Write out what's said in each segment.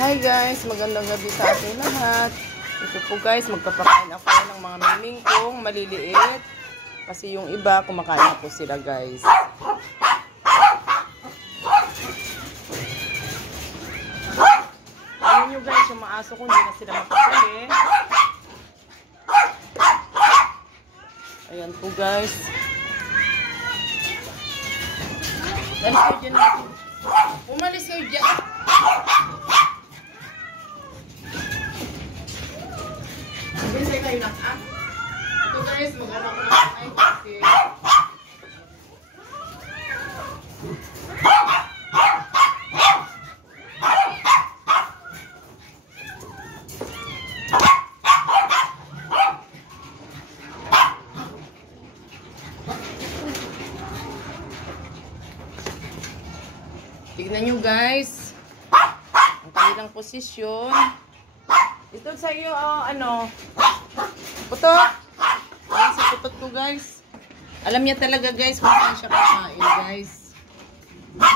Hi guys, magandang gabi sa ating lahat. Ito po guys, magpapakain ako ng mga mining kong maliliit. Kasi yung iba, kumakain na po sila guys. Ayun nyo guys, yung maaso ko, hindi na sila mapapali. Ayan po guys. Umalis kayo dyan. Umalis kayo dyan. Binsay kayo na ka. Ito guys, mag-ano ko na ay kasi. Tignan nyo guys. Ang kanilang posisyon. Ito sa iyo, ano, putot. Ayan si putot ko guys. Alam niya talaga guys kung saan siya kakain guys.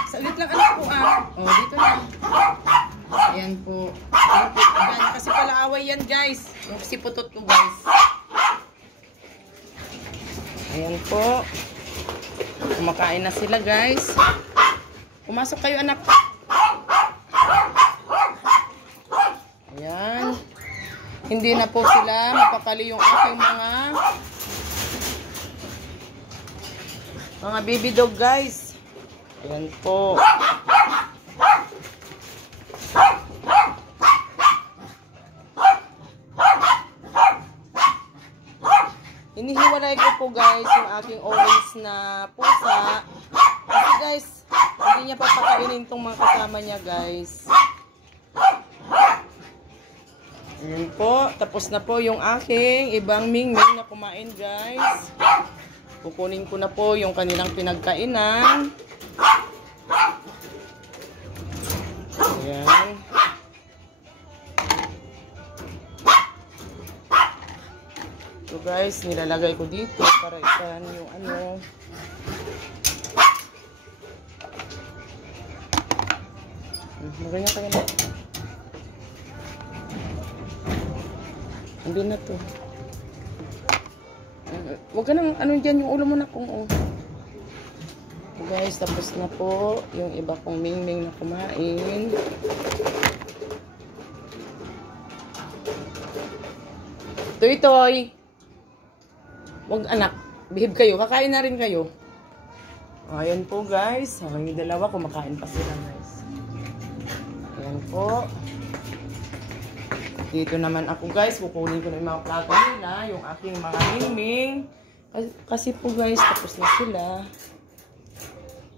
Saglit lang anak po Oh, dito lang. Ayan po. Ayan, kasi pala away yan guys. Yung si putot ko guys. Ayan po. Kumakain na sila guys. Pumasok kayo anak. Ayan. Hindi na po sila mapakali yung aking mga baby dog guys. Ayan po. Hinihiwalay ko po guys yung aking orange na pusa. Kasi guys, hindi niya papakainin itong mga kasama niya guys. Ayan po. Tapos na po yung aking ibang mingming na kumain guys. Kukunin ko na po yung kanilang pinagkainan. Ayan. So guys, nilalagay ko dito para ikan yung ano. Maganda kayo na. Hindi na to. Huwag ka nang ano dyan yung ulo mo na kung guys, tapos na po yung iba kong mingming na kumain. Toy. Huwag anak. Behave kayo. Kakain na rin kayo. Ayan po guys. Yung dalawa kumakain pa sila guys. Ayan po. Dito naman ako guys, kukunin ko na yung mga plato nila, yung aking mga mingming. Kasi po guys, tapos na sila.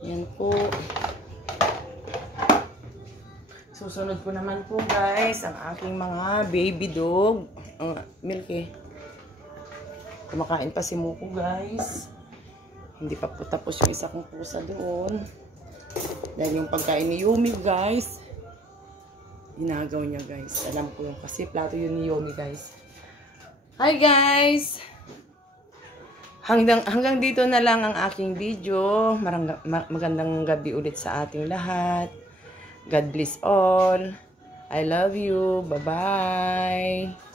Yan po. Susunod ko naman po guys, ang aking mga baby dog. Milky. Kumakain pa si Muko guys. Hindi pa po tapos yung isa kong pusa doon. Dahil yung pagkain ni Yumi guys, ginagaw niya guys. Alam ko yung kasi plato yun ni Yomi guys. Hi guys! Hanggang dito na lang ang aking video. Magandang gabi ulit sa ating lahat. God bless all. I love you. Bye-bye.